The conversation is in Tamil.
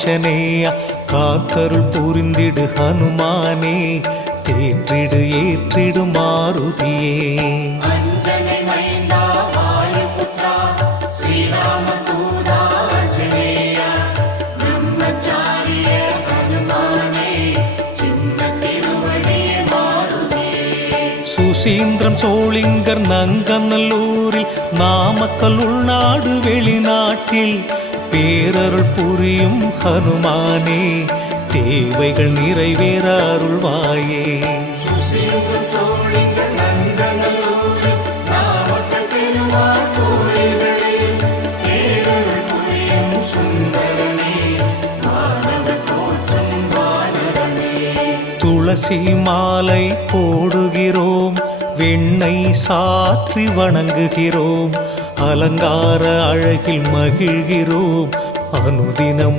ஆஞ்சநேயா காத்தருள் புரிந்திடு ஹனுமானே தேற்றிடு ஏற்றிடு மாருதியே சுசீந்திரம் சோளிங்கர் நங்கநல்லூரில் நாமக்கல் உள்நாடு வெளிநாட்டில் பேரருள் புரியும் ஹனுமானே தேவைகள் நிறைவேற அருள்வாயே துளசி மாலை போடுகிறோம் வெண்ணெய் சாற்றி வணங்குகிறோம் அலங்கார அழகில் மகிழ்கிறோம் அனுதினம்